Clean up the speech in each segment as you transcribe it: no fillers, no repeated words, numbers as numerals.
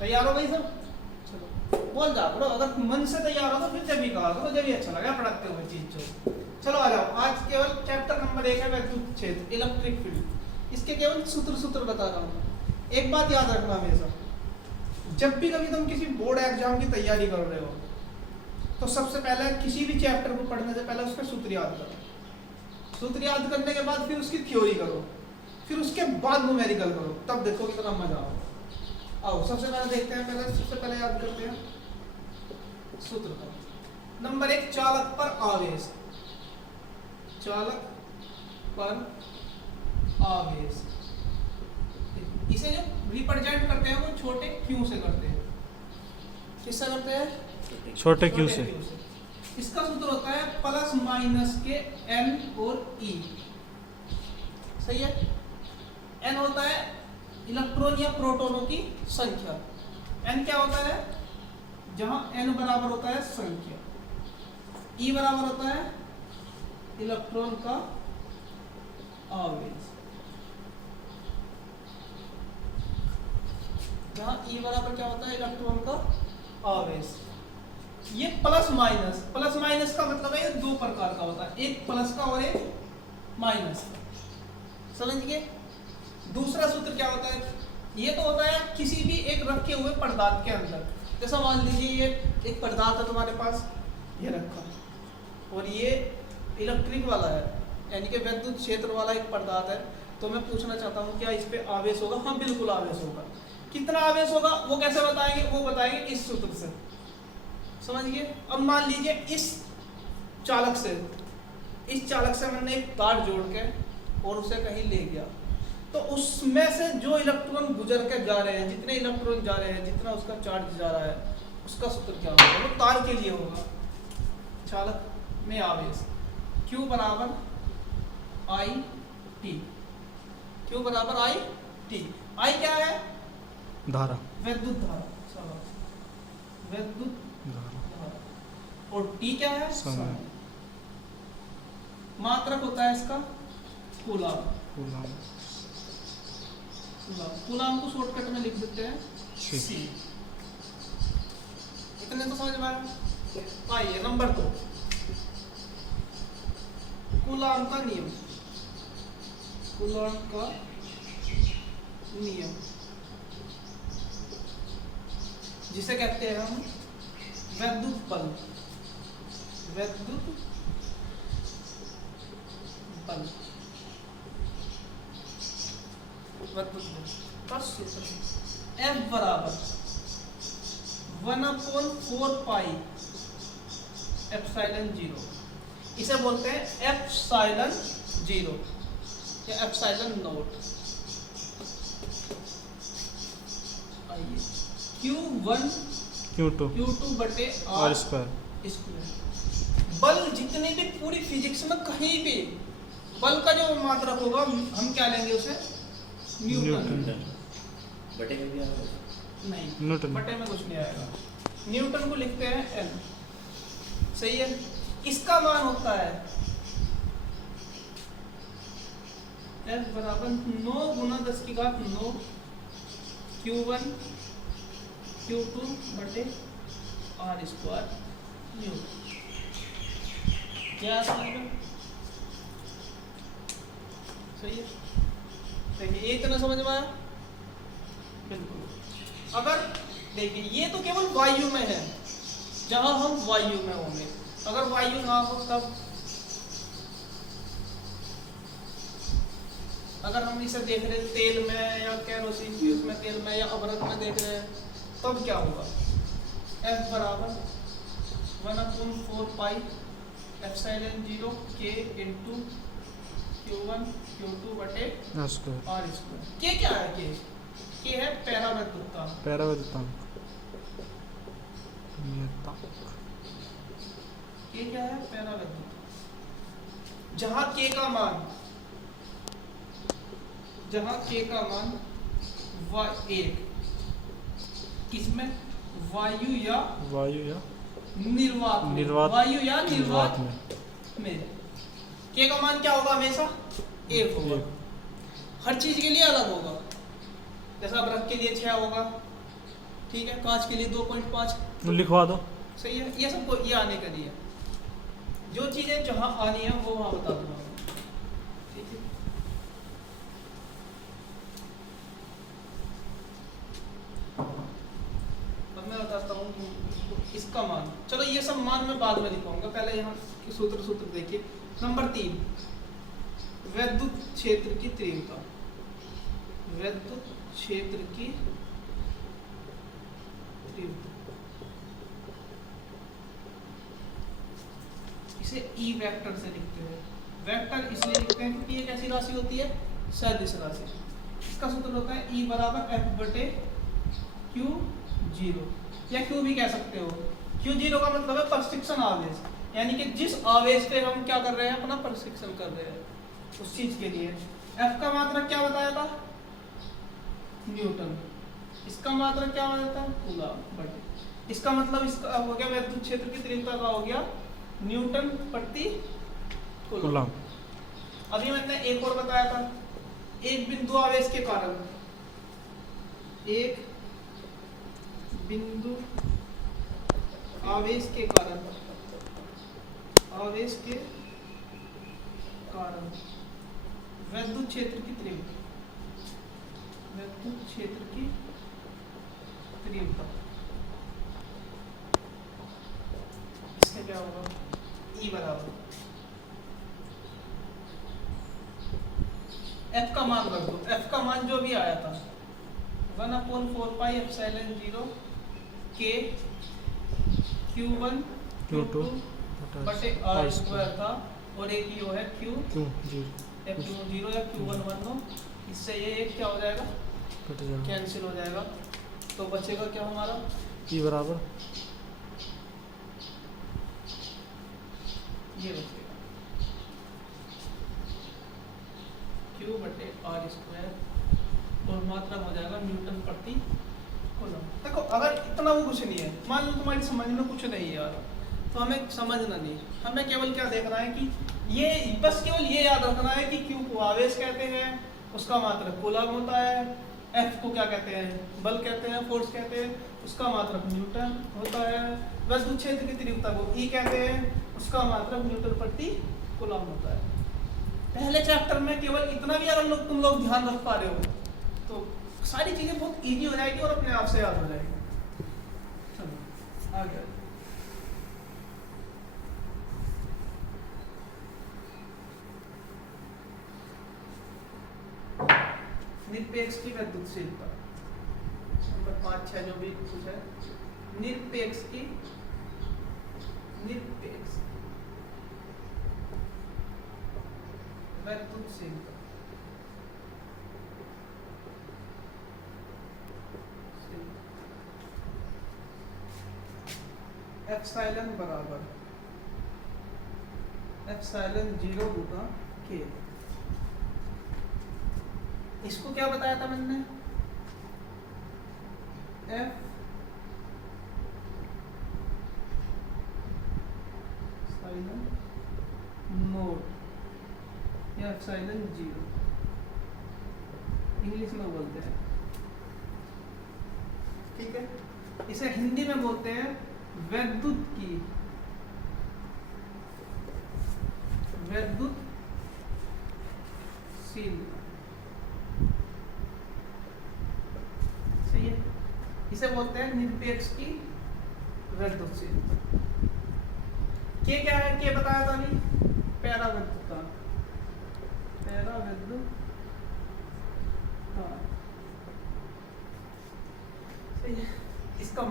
तैयार हो गई सब? चलो बोल जा करो, अगर मन से तैयार हो तो फिर जब भी कहा करो, जब भी अच्छा लगा पढ़ाते हुए चीज जो। चलो आ जाओ, आज केवल चैप्टर नंबर 1 है वैद्युत क्षेत्र, इलेक्ट्रिक फील्ड। इसके केवल सूत्र बता रहा हूँ। एक बात याद रखना हमेशा, जब भी कभी तुम किसी बोर्ड एग्जाम की तैयारी कर रहे हो तो सबसे पहले किसी भी चैप्टर को पढ़ने से पहले उसके सूत्र याद करो। सूत्र याद करने के बाद फिर उसकी थ्योरी करो, फिर उसके बाद न्यूमेरिकल करो, तब देखो कितना मजा आओ। आओ सबसे पहले देखते हैं, सबसे पहले याद करते हैं सूत्र का। नंबर 1, चालक पर आवेश। चालक पर आवेश, इसे जो रिप्रेजेंट करते हैं वो छोटे क्यू से करते हैं। किससे करते हैं? छोटे क्यू से। इसका सूत्र होता है प्लस माइनस के एन और ई। सही है? एन होता है इलेक्ट्रॉन या प्रोटॉनों की संख्या। एन क्या होता है? जहां एन बराबर होता है संख्या, ई बराबर होता है इलेक्ट्रॉन का आवेश। जहां ई बराबर क्या होता है? इलेक्ट्रॉन का आवेश। ये प्लस माइनस का मतलब है ये दो प्रकार का होता है, एक प्लस का और एक माइनस का। समझ गए? दूसरा सूत्र क्या होता है? ये तो होता है किसी भी एक रखे हुए पदार्थ के अंदर। जैसा मान लीजिए ये एक पदार्थ है तुम्हारे पास, ये रखा, और ये इलेक्ट्रिक वाला है, यानी कि विद्युत क्षेत्र वाला एक पदार्थ है। तो मैं पूछना चाहता हूँ क्या इस पे आवेश होगा? हाँ बिल्कुल आवेश होगा। कितना आवेश होगा वो कैसे बताएंगे? वो बताएंगे इस सूत्र से। समझ गए? अब मान लीजिए इस चालक से मैंने एक तार जोड़ के और उसे कहीं ले गया, तो उसमें से जो इलेक्ट्रॉन गुजर के जा रहे हैं, जितने इलेक्ट्रॉन जा रहे हैं, जितना उसका चार्ज जा रहा है, उसका सूत्र क्या होगा? वो तार के लिए होगा। चालक में आवेश Q बराबर I T। Q बराबर I T। I क्या है? धारा, विद्युत धारा। विद्युत धारा। और T क्या है? समय। मात्रक होता है इसका कूलाम। कूलाम को शॉर्टकट में लिख देते हैं C। इतने तो समझ में आया। आइए नंबर 2, कूलाम का नियम। कूलाम का नियम जिसे कहते हैं हम वैद्युत बल। वैद्युत बल, बस F बराबर 1/4 पाई एप्सिलॉन 0। इसे बोलते हैं एप्सिलॉन 0 या एप्सिलॉन नॉट। आइए Q1 Q2 बटे R स्क्वायर। बल जितने भी पूरी फिजिक्स में कहीं भी बल का जो मात्रक होगा हम क्या लेंगे उसे? न्यूटन। बटे में भी आएगा? नहीं, न्यूटन। बटे में कुछ नहीं आएगा। न्यूटन को लिखते हैं N। सही है? इसका मान होता है F बराबर 9 गुना 10 की घात 9 Q1 Q2 बटे R स्क्वायर न्यूटन। क्या समझ में? सही है? देखिए ये इतना समझ में आया? बिल्कुल। अगर देखिए ये तो केवल वायु में है, जहां हम वायु में होंगे। अगर वायु ना हो तब, अगर हम इसे देख रहे हैं तेल में या केरोसिन की उसमें तेल में या अवरक में देख रहे हैं, तब क्या होगा? F बराबर 1/4 pi epsilon 0 K into Q1 Q2 बटे R स्क्वायर। K क्या है? K है पैरावैद्युतांक। K क्या है? पैरावैद्युतांक। जहां K का मान Y1 किसमें? वायु या निर्वात में। वायु या निर्वात में K का मान क्या होगा? हमेशा 1 होगा। हर चीज के लिए अलग होगा। जैसा अवरक के लिए 6 होगा, ठीक है, कांच के लिए 2.5। लिखवा दो। सही है, ये सबको ये आने के लिए जो चीजें जहां आनी है वो वहां बता दूंगा। ठीक है, अब मैं बताता हूँ इसका मान। चलो ये सब मान मैं बाद में लिखूंगा, पहले यहाँ की सूत्र देखिए। नंबर 3, वैद्युत क्षेत्र की तीव्रता। वैद्युत क्षेत्र की तीव्रता, इसे ई वेक्टर से लिखते हैं। वेक्टर इसलिए लिखते हैं क्योंकि ये कैसी राशि होती है, सदिश राशि। इसका सूत्र होता है E बराबर F/Q0, या Q भी कह सकते हो। Q0 का मतलब है प्रशिक्षण आवेश, यानी कि जिस आवेश पे हम क्या कर रहे हैं, अपना प्रशिक्षण कर रहे हैं, उस चीज के लिए। F का मात्रक क्या बताया था, न्यूटन। इसका मात्रक क्या बताया था, कूलम बटे। इसका मतलब इसका हो गया वैद्युत क्षेत्र की तीव्रता का हो गया न्यूटन प्रति कूलम। अभी मैंने एक और बताया था, एक बिंदु आवेश के कारण, एक बिंदु आवेश के कारण, आवेश के कारण वैद्युत क्षेत्र की तीव्रता, वैद्युत क्षेत्र की तीव्रता, इसका क्या होगा, E बराबर F का मान रख दो। F का मान जो भी आया था 1/4πε0 K Q1 Q2 बटे R² था, और एक यो है Q0 या Q1 मान लो। इससे ये एक क्या हो जाएगा, कैंसिल हो जाएगा, तो बचेगा क्या हमारा, E बराबर ये बचेगा Q बटे R², और मात्रा हो जाएगा न्यूटन प्रति कूलम। देखो अगर इतना वो कुछ नहीं है, मान लो तुम्हारी समझ में कुछ नहीं है यार, तो हमें समझना नहीं, हमें केवल क्या देखना है कि ये बस केवल ये याद रखना है कि Q को आवेश कहते हैं, उसका मात्रक कूलम होता है। F को क्या कहते हैं, बल कहते हैं, फोर्स कहते हैं, उसका मात्रक न्यूटन होता है। वैद्युत क्षेत्र की तीव्रता को E कहते हैं, उसका मात्रक न्यूटन प्रति कूलम होता है। पहले चैप्टर में केवल इतना भी अगर तुम लोग ध्यान रख पा रहे हो तो सारी चीजें बहुत इजी हो जाएगी और अपने आप से याद हो जाएगी। चलो आगे, निरपेक्ष की वैद्युतशीलता नंबर 5, 6 जो भी कुछ है। निरपेक्ष की वैद्युतशीलता, एप्सिलॉन बराबर ε0 गुना K। इसको क्या बताया था मैंने, F साइलन नोट या एप्सिलॉन 0 इंग्लिश में बोलते हैं, ठीक है। इसे हिंदी में बोलते हैं वैद्युत की वैद्युतशीलता, सही है। इसे बोलते हैं निरपेक्ष की वैद्युतशीलता। के क्या है, के बताया था अभी, पैरावैद्युता, सही है। इसका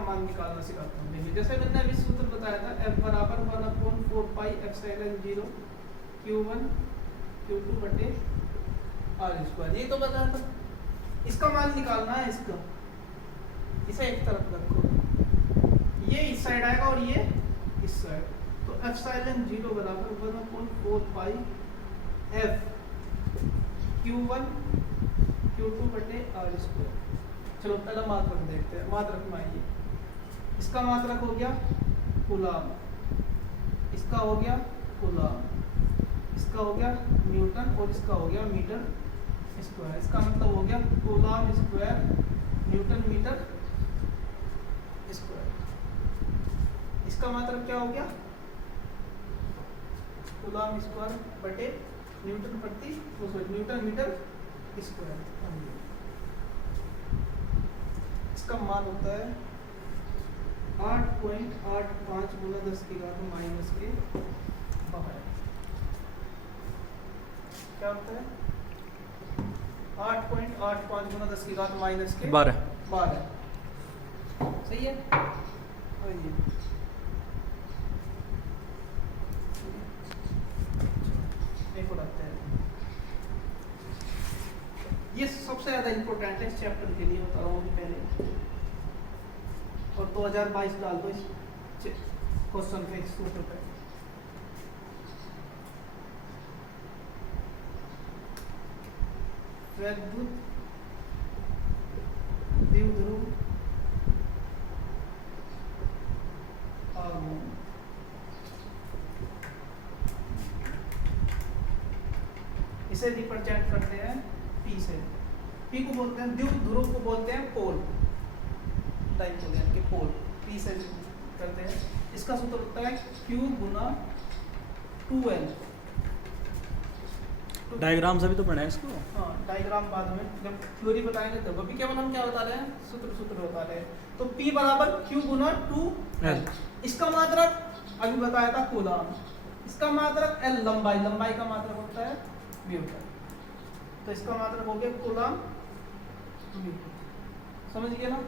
मान निकालना सिखाता हूँ। देखिए जैसे मैंने अभी सूत्र बताया था, F बराबर 1/4πε0 Q1 Q2 बटे R², ये तो बताया था। इसका मान निकालना है, इसका, इसे एक तरफ रखो, ये इस साइड आएगा और ये इस साइड, तो ε0 बराबर 1/4π Q1 Q2 बटे R²। चलो पहला मात्रक देखते हैं, मात्रक में आइए। इसका मात्रक हो गया कूलम, इसका हो गया कूलम, इसका हो गया न्यूटन, और इसका हो गया मीटर स्क्वायर। इसका मतलब हो गया coulomb square newton metre square. इसका मतलब क्या हो गया, कूलम स्क्वायर बटे न्यूटन प्रति न्यूटन मीटर स्क्वायर। इसका मान होता है 8.85 गुना 10 की घात माइनस के 12। क्या होता है 8.85 गुना 10 की घात माइनस के 12। सही है। और ये उड़ाते हैं। ये सबसे ज्यादा इंपॉर्टेंट है इस चैप्टर के लिए, बता रहा हूँ पहले। और 2022 डाल दो इस क्वेश्चन पे, इस सूत्र पे। विद्युत द्विध्रुव आघूर्ण इसे रिप्रेजेंट करते हैं P से। P को बोलते हैं द्विध्रुव को बोलते हैं पोल, डाइपोल यानी कि पोल। P से करते हैं। इसका सूत्र होता है Q गुना 2L। डायग्राम से भी तो पढ़ा है इसको। हाँ, डायग्राम बाद में जब थ्योरी बताएंगे तब। अभी केवल हम क्या बता रहे हैं, सूत्र बता रहे हैं। तो P बराबर Q गुना 2L। इसका मात्रक अभी बताया था कूलम। इसका मात्रक L लंबाई, लंबाई का मात्रक होता है मीटर। तो इसका मात्रक हो गया कूलम मीटर। समझ गए ना।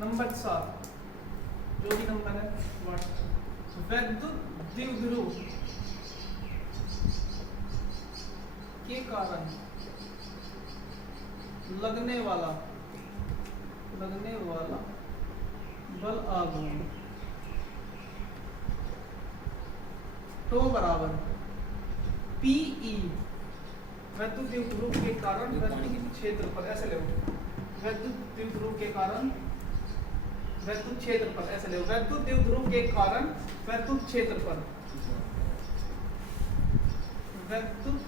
नंबर 7 जो भी नंबर है विद्युत द्विध्रुव के कारण लगने वाला बल आघूर्ण तो बराबर PE विद्युत द्विध्रुव के कारण विद्युत क्षेत्र पर, ऐसे ले विद्युत द्विध्रुव के कारण विद्युत क्षेत्र पर, ऐसे ले विद्युत द्विध्रुव के कारण विद्युत क्षेत्र पर विद्युत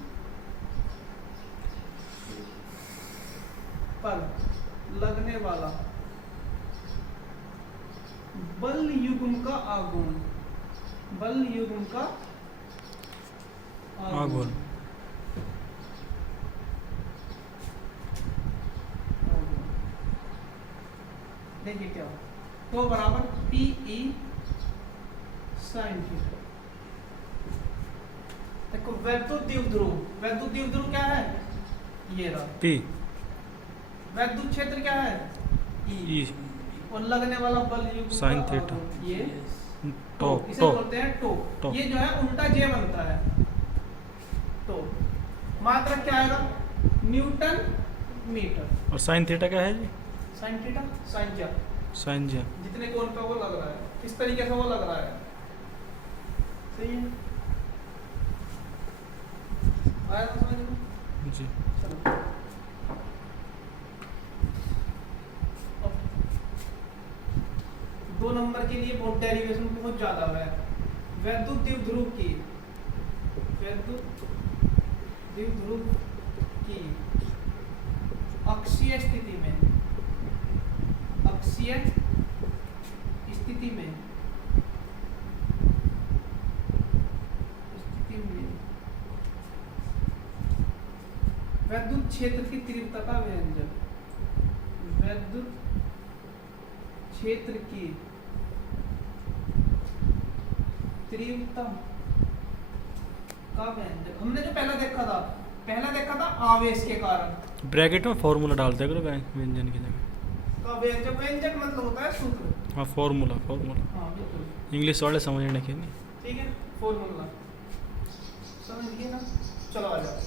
पर लगने वाला बल युग्म का आघूर्ण, बल युग्म का आघूर्ण। देखिए क्या हो तो बराबर PE sin थीटा। देखो विद्युत द्विध्रुव क्या है, ये रहा P। विद्युत क्षेत्र क्या है E। और लगने वाला बल युग्म sin का थीटा। आघूर्ण, ये तो इसे बोलते हैं टो। ये जो है उल्टा J बनता है। तो मात्रक क्या आएगा, न्यूटन मीटर। और sin थीटा क्या है जी? sin थीटा sin क्या, sin J। जितने कोण पे वो लग रहा है, किस तरीके से वो लग रहा है। सही है, आया ना समझ में? जी। चलो अब 2 नंबर के लिए बहुत डेरिवेशन बहुत ज्यादा है। विद्युत द्विध्रुव की अक्षीय स्थिति में विद्युत क्षेत्र की तीव्रता का व्यंजक, विद्युत क्षेत्र की तीव्रता का व्यंजक। हमने जो पहला देखा था आवेश के कारण। ब्रैकेट में फॉर्मूला डालते करो व्यंजन की जगह। का व्यंजक मतलब होता है सूत्र। हाँ, फॉर्मूला। हाँ बिल्कुल, इंग्लिश वाले समझने के नहीं। ठीक है, फॉर्मूला समझ गए ना। चलो आ जाओ।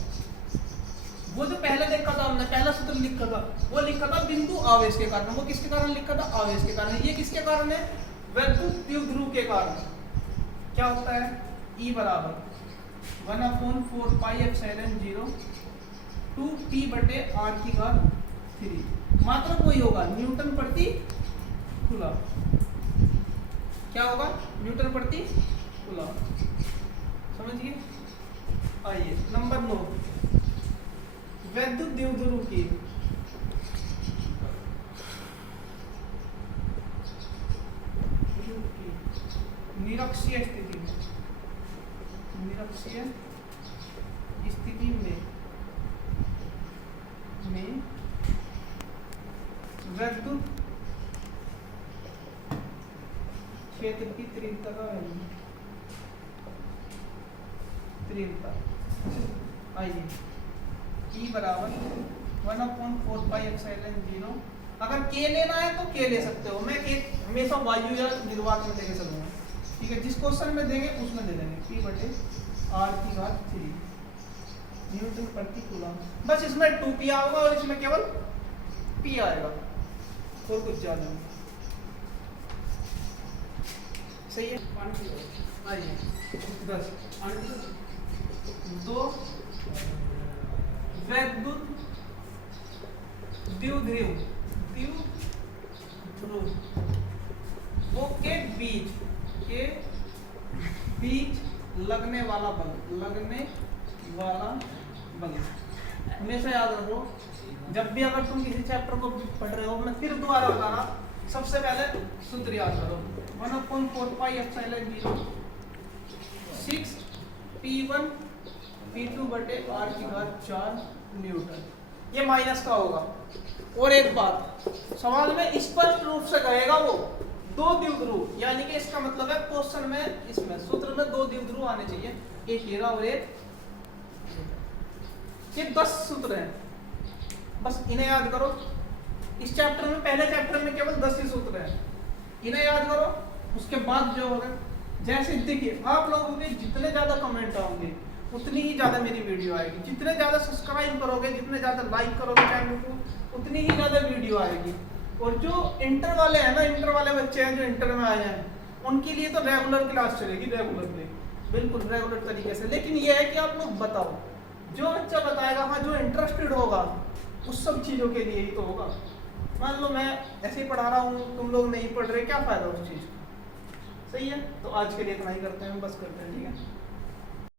वो जो पहले देखा था हमने, पहला सूत्र लिखा था, वो लिखा था बिंदु आवेश के कारण। वो किसके कारण लिखा था, आवेश के कारण। ये किसके कारण है, विद्युत द्विध्रुव के कारण। क्या होता है, E बराबर 1/4 पाई एप्सिलॉन 0 2P/r3। मात्रक वही होगा, न्यूटन प्रति कूलम। क्या होगा, न्यूटन प्रति कूलम। समझिए। आइए नंबर 9, वैद्युत द्विध्रुव की निरक्षीय स्थिति में, निरक्षीय स्थिति में वैद्युत क्षेत्र की तीव्रता का वैल्यू, तीव्रता आइए E बराबर 1/4πε0। अगर K लेना है तो K ले सकते हो, मैं K हमेशा वायु या निर्वात में लेके चलूंगा, ठीक है। जिस क्वेश्चन में देंगे उसमें दे देंगे P/R3 न्यूटन प्रति कूलम। बस इसमें 2P आएगा और इसमें केवल P आएगा और कुछ ज्यादा नहीं। सही है। आइए 10 दो वैद्युत द्विध्रुव वो के बीच लगने वाला बल, हमेशा याद रखो जब भी अगर तुम किसी चैप्टर को पढ़ रहे हो, मैं फिर दोबारा बता रहा, सबसे पहले सूत्र याद करो 1/4πε0 6 P1 P2/R4 न्यूटन, ये माइनस का होगा। और एक बात सवाल में स्पष्ट रूप से कहेगा वो दो द्विध्रुव, यानी कि इसका मतलब है क्वेश्चन में इसमें सूत्र में दो द्विध्रुव आने चाहिए, एक हीरा और एक, ये 10 सूत्र हैं, बस इन्हें याद करो। इस चैप्टर में पहले चैप्टर में केवल 10 ही सूत्र हैं, इन्हें याद करो। उसके बाद जो होगा, जैसे देखिए आप लोगों के जितने ज्यादा कमेंट आएंगे उतनी ही ज्यादा मेरी वीडियो आएगी, जितने ज्यादा सब्सक्राइब करोगे, जितने ज्यादा लाइक करोगे चैनल को, उतनी ही ज्यादा वीडियो आएगी। और जो इंटर वाले हैं ना, इंटर वाले बच्चे हैं जो इंटर में आए हैं, उनके लिए तो रेगुलर क्लास चलेगी, रेगुलरली बिल्कुल रेगुलर तरीके से। लेकिन ये है कि आप लोग बताओ, जो बच्चा बताएगा हाँ जो इंटरेस्टेड होगा उस सब चीज़ों के लिए ही तो होगा। मान लो मैं ऐसे ही पढ़ा रहा हूँ, तुम लोग नहीं पढ़ रहे, क्या फायदा उस चीज़ का। सही है, तो आज के लिए इतना ही करते हैं, बस करते हैं, ठीक है।